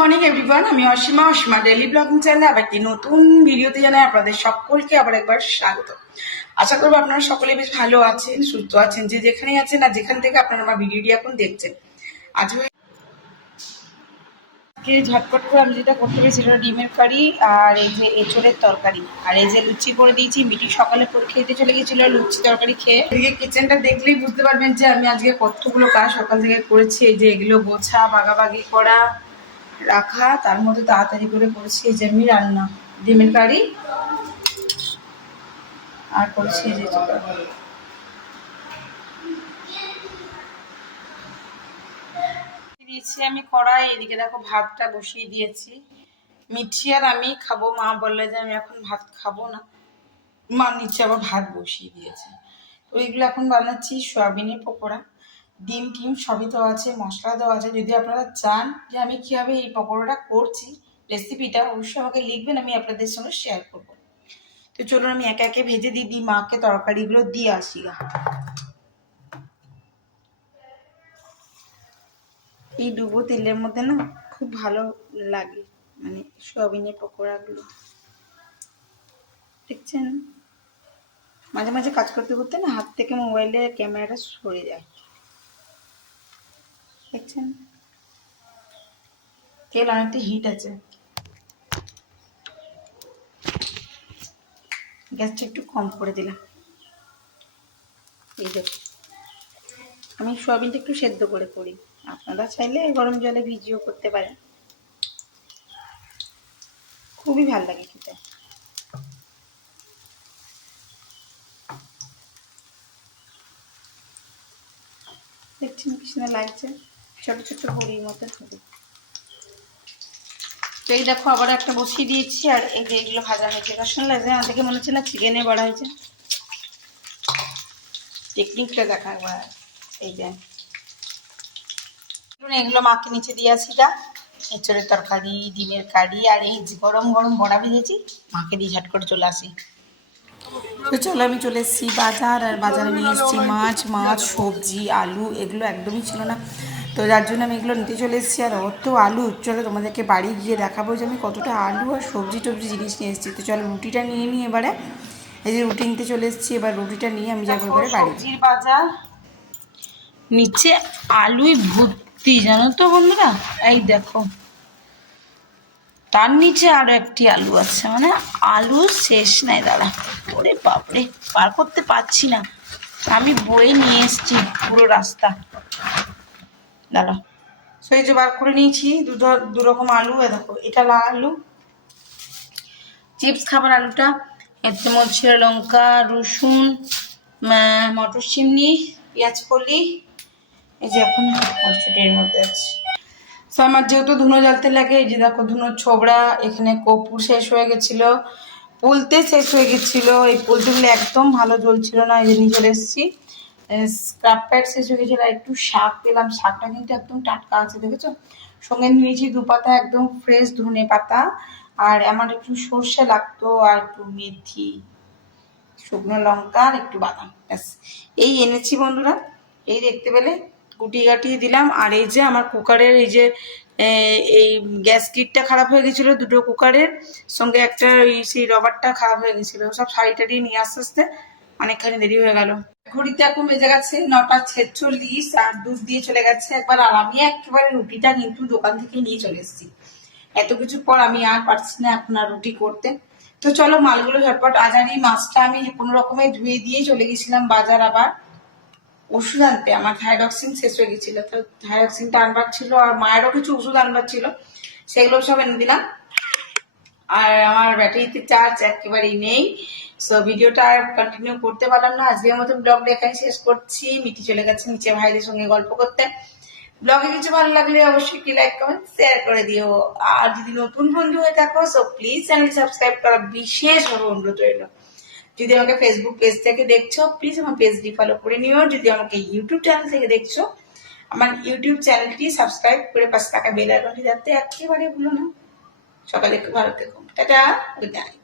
Morning everyone, আমি Asima daily blogging চ্যানেলে আবার একটি নতুন ভিডিওতে জানাই আপনাদের সকলকে আবার একবার স্বাগত। আশা করবো আপনারা সকলে বেশ ভালো আছেন, সুস্থ আছেন, যে যেখানেই আছেন আর যেখান থেকে আপনারা আমার ভিডিওটি এখন দেখছেন। আজকে ঝটপট করে আমি যেটা করতে পেরেছি সেটা ডিমের কারি আর এই যে এঁচড়ের তরকারি আর এই যে লুচি করে দিয়েছি। মিটি সকালে করে খেতে চলে গেছিল লুচি তরকারি খেয়ে। এদিকে কিচেনটা দেখলেই বুঝতে পারবেন যে আমি আজকে কতগুলো কাজ সকাল থেকে করেছি। এই যে এগুলো গোছা বাগাবাগি করা রাখা, তার মধ্যে তাড়াতাড়ি করে করেছি এই যে আমি রান্না ডিমের কারি আর করেছি এই যে দিয়েছি আমি কড়াই। এদিকে দেখো ভাতটা বসিয়ে দিয়েছি। মিঠি আর আমি খাবো, মা বললে যে আমি এখন ভাত খাবো না, মা নিচে আবার ভাত বসিয়ে দিয়েছে। তো এইগুলো এখন বানাচ্ছি সয়াবিনের পকোড়া। ডিম টিম সবই দেওয়া আছে, মশলা দেওয়া আছে। যদি আপনারা চান যে আমি কীভাবে এই পকোড়াটা করছি রেসিপিটা, অবশ্যই আমাকে লিখবেন, আমি আপনাদের সঙ্গে শেয়ার করবো। তো চলুন আমি একে একে ভেজে দিই মাকে তরকারিগুলো দিয়ে আসি। এই ডুবো তেলের মধ্যে না খুব ভালো লাগে, মানে সয়াবিনের পকোড়াগুলো। দেখছেন মাঝে মাঝে কাজ করতে করতে না হাত থেকে মোবাইলে ক্যামেরাটা সরে যায়। দেখছেন তেল অনেকটা হিট আছে, গ্যাসটা একটু কম করে দিলাম। এই দেখো আমি সয়াবিনটা একটু সেদ্ধ করে করি, আপনারা চাইলে গরম জলে ভিজিও করতে পারেন, খুবই ভালো লাগে খেতে। দেখছেন কি সুন্দর লাগছে, ছোট ছোট বড়ির মতো হবে। তো এই দেখো আবার একটা বসিয়ে দিয়েছি আর এই যে এগুলো ভাজা হয়েছে। রসুন লাগছে না দেখে মনে হচ্ছে না চিকেনে বড়া হয়েছে। টেকনিকটা দেখা একবার। এই যে এগুলো মাকে নিচে দিয়ে আসি, যা এঁচড়ের তরকারি ডিমের কারি আর এই যে গরম গরম বড়া ভেজেছি, মাকে দিয়ে ঝট করে চলে আসি। তো চলো আমি চলে এসেছি বাজার, আর বাজারে নিয়ে এসেছি মাছ সবজি আলু, এগুলো একদমই ছিল না, তো যার জন্য আমি এগুলো নিতে চলে এসেছি। আর অত আলু, চলো তোমাদেরকে বাড়ি গিয়ে দেখাবো যে আমি কতটা আলু আর সবজি টবজি জিনিস নিয়ে এসেছি। তো চলো রুটিটা নিয়ে নিই এবারে। এই যে রুটি নিতে চলে এসেছি, এবার রুটিটা নিয়ে আমি যাবো এবারে বাড়ি। সবজির বাজার, নিচে আলুই ভর্তি জানো তো বন্ধুরা। এই দেখো তার নিচে আরো একটি আলু আছে, মানে আলু শেষ নাই দাদা। ওরে বাপরে, পার করতে পারছি না, আমি বয়ে নিয়ে এসছি পুরো রাস্তা। দাঁড়া, সেই যে বার করে নিয়েছি দু রকম আলু। দেখো এটা লাল আলু, চিপস খাবার আলুটা। এতে মধ্যে লঙ্কা রসুন মটরশুঁটি পেঁয়াজ কলি, এই যে এখন মটরশুঁটির মধ্যে আছে। তো আমার যেহেতু ধুনো জ্বালতে লাগে, এই যে দেখো ধুনোর ছোবড়া, এখানে কর্পূর শেষ হয়ে গেছিলো, পুলতে শেষ হয়ে গেছিলো। এই পুলতেগুলো একদম ভালো জ্বলছিল না, এই যে নিয়ে চলে এসেছি। স্ক্রাব প্যাড শেষ হয়ে গেছিলো, আর একটু শাক পেলাম, শাকটা কিন্তু একদম টাটকা আছে দেখেছো। সঙ্গে নিয়েছি 2 পাতা একদম ফ্রেশ ধনে পাতা, আর আমার একটু সর্ষে লাগতো, আর একটু মেথি, শুকনো লঙ্কা আর একটু বাদাম, ব্যাস এই এনেছি বন্ধুরা। এই দেখতে পেলে গুটি গাটিয়ে দিলাম। আর এই যে আমার কুকারের এই যে এই গ্যাস কিটটা খারাপ হয়ে গেছিলো, দুটো কুকারের সঙ্গে একটা সেই রবারটা খারাপ হয়ে গেছিলো, সব শাড়ি টাড়ি নিয়ে আস্তে আস্তে অনেকখানি দেরি হয়ে গেল। ঘড়িতে এখন বেজে গেছে 9:46, আর দুধ দিয়ে চলে গেছে একবার। আর আমি একেবারে রুটিটা কিন্তু দোকান থেকে নিয়ে চলে এসেছি, এত কিছু পর আমি আর পারছি না এখন আর রুটি করতে। তো চলো মালগুলো ঝটপট। আজারি মাছটা আমি কোনো রকমে ধুয়ে দিয়ে চলে গেছিলাম বাজার আবার ওষুধ আনতে, আমার থাইরক্সিন শেষ হয়ে গেছিল, তো থাইরক্সিনটা আনবার ছিল, আর মায়েরও কিছু ওষুধ আনবার ছিল, সেগুলো সব এনে দিলাম। আর আমার ব্যাটারিতে চার্জ একেবারেই নেই, সো ভিডিওটা আর কন্টিনিউ করতে পারলাম না। আজকের মতন ব্লগটা এখানে শেষ করছি। মিটি চলে গেছে নিচে ভাইদের সঙ্গে গল্প করতে। ব্লগে কিছু ভালো লাগলে অবশ্যই একটি লাইক কমেন্ট শেয়ার করে দিও। আর যদি নতুন বন্ধু হয়ে থাকো সো প্লিজ চ্যানেল সাবস্ক্রাইব করা বিশেষভাবে অনুরোধ রইল। যদি আমাকে ফেসবুক পেজ থেকে দেখছো প্লিজ আমার পেজটি ফলো করে নিও। যদি আমাকে ইউটিউব চ্যানেল থেকে দেখছো আমার ইউটিউব চ্যানেলটি সাবস্ক্রাইব করে পাশে থাকা বেল আইকনটি যাতে একেবারে ভুলো না। সকালে একটু ভালো থেকো, টাটা, গুড নাইট।